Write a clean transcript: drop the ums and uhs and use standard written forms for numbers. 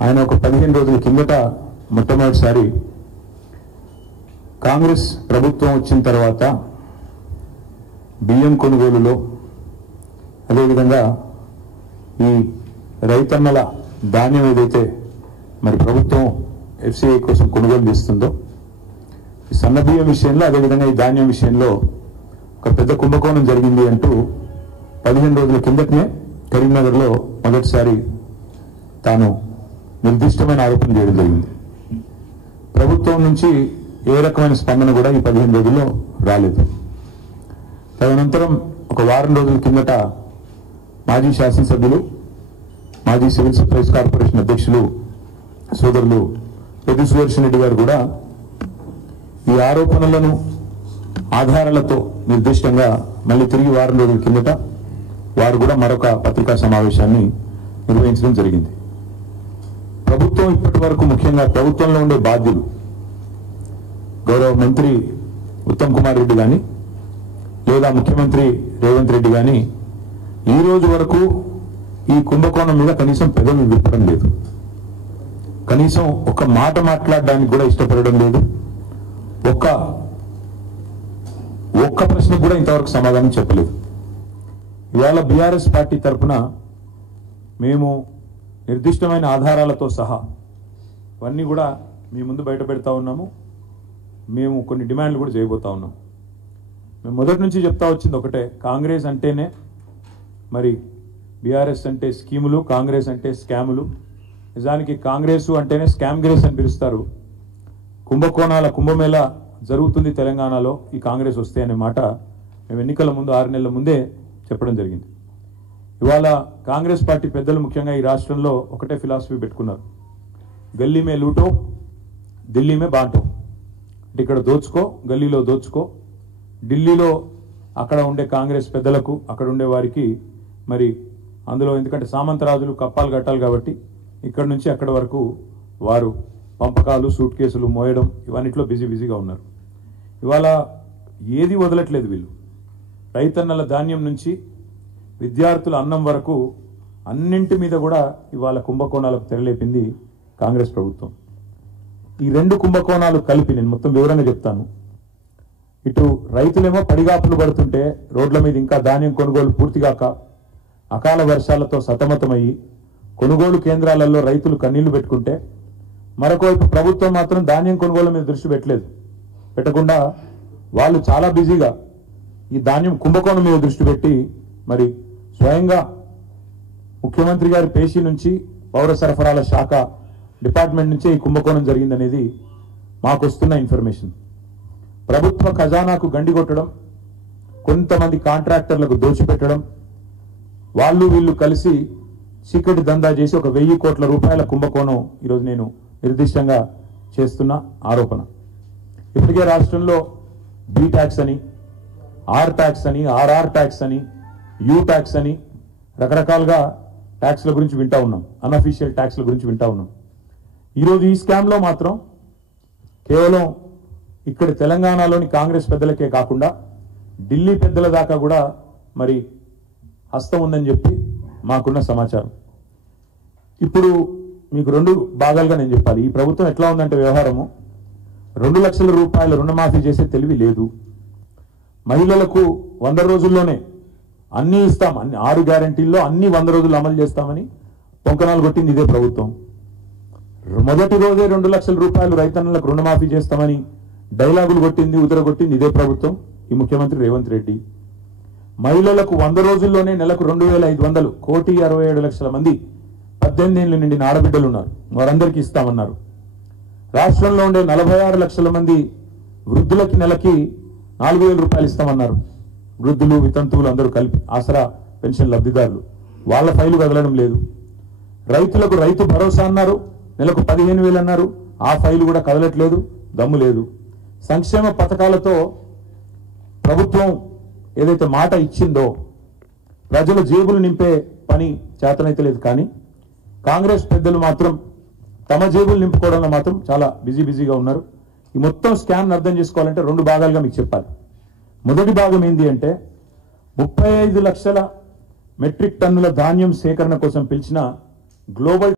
ఆయన ఒక 15 రోజుల కిందట మొట్టమొదటిసారి కాంగ్రెస్ ప్రభుత్వం వచ్చిన తర్వాత బియ్యం కొనుగోలులో అదేవిధంగా ఈ రైతన్నల ధాన్యం ఏదైతే మరి ప్రభుత్వం ఎఫ్సిఐ కోసం కొనుగోలు చేస్తుందో ఈ సన్న బియ్యం విషయంలో అదేవిధంగా ఈ ధాన్యం విషయంలో ఒక పెద్ద కుంభకోణం జరిగింది అంటూ 15 రోజుల కిందటనే కరీంనగర్లో మొదటిసారి తాను నిర్దిష్టమైన ఆరోపణ చేయడం జరిగింది. ప్రభుత్వం నుంచి ఏ రకమైన స్పందన కూడా ఈ 15 రోజుల్లో రాలేదు. తదనంతరం ఒక వారం రోజుల కిందట మాజీ శాసనసభ్యులు మాజీ సివిల్ సప్లైస్ కార్పొరేషన్ అధ్యక్షులు సోదరులు పెద్ది సుదర్శన్ రెడ్డి గారు కూడా ఈ ఆరోపణలను ఆధారాలతో నిర్దిష్టంగా మళ్ళీ తిరిగి వారం రోజుల కిందట వారు కూడా మరొక పత్రికా సమావేశాన్ని నిర్వహించడం జరిగింది. ప్రభుత్వం ఇప్పటి వరకు ముఖ్యంగా ప్రభుత్వంలో ఉండే బాధ్యులు గౌరవ మంత్రి ఉత్తమ్ కుమార్ రెడ్డి కానీ లేదా ముఖ్యమంత్రి రేవంత్ రెడ్డి కానీ ఈ రోజు వరకు ఈ కుంభకోణం మీద కనీసం పెదవి విప్పడం లేదు. కనీసం ఒక మాట మాట్లాడడానికి కూడా ఇష్టపడడం లేదు. ఒక్క ప్రశ్నకు కూడా ఇంతవరకు సమాధానం చెప్పలేదు. ఇవాళ బీఆర్ఎస్ పార్టీ తరఫున మేము నిర్దిష్టమైన ఆధారాలతో సహా ఇవన్నీ కూడా మీ ముందు బయట పెడతా ఉన్నాము. మేము కొన్ని డిమాండ్లు కూడా చేయబోతా ఉన్నాం. మేము మొదటి నుంచి చెప్తా వచ్చింది ఒకటే, కాంగ్రెస్ అంటేనే మరి బీఆర్ఎస్ అంటే స్కీములు, కాంగ్రెస్ అంటే స్కాములు. నిజానికి కాంగ్రెస్ అంటేనే స్కామ్ గ్రేస్ అని పిలుస్తారు. కుంభకోణాల కుంభమేళ జరుగుతుంది తెలంగాణలో ఈ కాంగ్రెస్ వస్తే అనే మాట మేము ఎన్నికల ముందు 6 నెలల ముందే చెప్పడం జరిగింది. ఇవాళ కాంగ్రెస్ పార్టీ పెద్దలు ముఖ్యంగా ఈ రాష్ట్రంలో ఒకటే ఫిలాసఫీ పెట్టుకున్నారు, గల్లీ మే లూటో ఢిల్లీ మే బాంటో. అంటే ఇక్కడ దోచుకో, గల్లీలో దోచుకో, ఢిల్లీలో అక్కడ ఉండే కాంగ్రెస్ పెద్దలకు అక్కడ ఉండే వారికి మరి అందులో ఎందుకంటే సామంతరాజులు కప్పాలు కట్టాలి కాబట్టి ఇక్కడ నుంచి అక్కడ వరకు వారు పంపకాలు సూట్ కేసులు మోయడం ఇవన్నిట్లో బిజీగా ఉన్నారు. ఇవాళ ఏది వదలట్లేదు వీళ్ళు. రైతన్నల ధాన్యం నుంచి విద్యార్థుల అన్నం వరకు అన్నింటి మీద కూడా ఇవాళ కుంభకోణాలకు తెరలేపింది కాంగ్రెస్ ప్రభుత్వం. ఈ 2 కుంభకోణాలు కలిపి నేను మొత్తం వివరంగా చెప్తాను. ఇటు రైతులేమో పడిగాపులు పడుతుంటే రోడ్ల మీద ఇంకా ధాన్యం కొనుగోలు పూర్తిగాక అకాల వర్షాలతో సతమతమయ్యి కొనుగోలు కేంద్రాలలో రైతులు కన్నీళ్లు పెట్టుకుంటే, మరొకవైపు ప్రభుత్వం మాత్రం ధాన్యం కొనుగోలు మీద దృష్టి పెట్టకుండా వాళ్ళు చాలా బిజీగా ఈ ధాన్యం కుంభకోణం మీద దృష్టి పెట్టి మరి స్వయంగా ముఖ్యమంత్రి గారి పేషీ నుంచి పౌర సరఫరాల శాఖ డిపార్ట్మెంట్ నుంచే ఈ కుంభకోణం జరిగిందనేది మాకు వస్తున్న ఇన్ఫర్మేషన్. ప్రభుత్వ ఖజానాకు గండి కొట్టడం, కొంతమంది కాంట్రాక్టర్లకు దోచిపెట్టడం, వాళ్ళు వీళ్ళు కలిసి చీకటి దందా చేసి ఒక 1000 కోట్ల రూపాయల కుంభకోణం ఈరోజు నేను నిర్దిష్టంగా చేస్తున్న ఆరోపణ. ఇప్పటికే రాష్ట్రంలో బి ట్యాక్స్ అని, ఆర్ ట్యాక్స్ అని, ఆర్ఆర్ ట్యాక్స్ అని, యూ ట్యాక్స్ అని రకరకాలుగా ట్యాక్స్ల గురించి వింటా ఉన్నాం, అన్అఫీషియల్ ట్యాక్స్ల గురించి వింటా ఉన్నాం. ఈరోజు ఈ స్కామ్లో మాత్రం కేవలం ఇక్కడ తెలంగాణలోని కాంగ్రెస్ పెద్దలకే కాకుండా ఢిల్లీ పెద్దల దాకా కూడా మరి హస్తం ఉందని చెప్పి మాకున్న సమాచారం. ఇప్పుడు మీకు 2 భాగాలుగా నేను చెప్పాలి. ఈ ప్రభుత్వం ఎట్లా ఉందంటే వ్యవహారము, 2 లక్షల రూపాయల రుణమాఫీ చేసే తెలివి లేదు. మహిళలకు 100 రోజుల్లోనే అన్నీ ఇస్తాం, 6 గ్యారంటీల్లో అన్ని 100 రోజులు అమలు చేస్తామని పొంకనాలు కొట్టింది ఇదే ప్రభుత్వం. మొదటి రోజే 2 లక్షల రూపాయలు రైతన్నలకు రుణమాఫీ చేస్తామని డైలాగులు కొట్టింది, ఉదరగొట్టింది ఇదే ప్రభుత్వం, ఈ ముఖ్యమంత్రి రేవంత్ రెడ్డి. మహిళలకు 100 రోజుల్లోనే నెలకు 2500, 1,67,00,000 మంది 18 ఏళ్ల నిండిన ఆడబిడ్డలు ఉన్నారు, వారందరికీ ఇస్తామన్నారు. రాష్ట్రంలో ఉండే 46 లక్షల మంది వృద్ధులకి నెలకి 4,000 రూపాయలు ఇస్తామన్నారు. వృద్ధులు వితంతువులు అందరూ కలిపి ఆసరా పెన్షన్ లబ్ధిదారులు, వాళ్ళ ఫైలు కదలడం లేదు. రైతులకు రైతు భరోసా అన్నారు, నెలకు 15,000 అన్నారు, ఆ ఫైలు కూడా కదలట్లేదు, దమ్ము లేదు. సంక్షేమ పథకాలతో ప్రభుత్వం ఏదైతే మాట ఇచ్చిందో ప్రజల జేబులు నింపే పని చేతనైతే లేదు. కానీ కాంగ్రెస్ పెద్దలు మాత్రం తమ జేబులు నింపుకోవడంలో మాత్రం చాలా బిజీగా ఉన్నారు. ఈ మొత్తం స్కామ్ అర్థం చేసుకోవాలంటే 2 భాగాలుగా మీకు చెప్పాలి. మొదటి భాగం ఏంటి అంటే 35 లక్షల మెట్రిక్ టన్నుల ధాన్యం సేకరణ కోసం పిలిచిన గ్లోబల్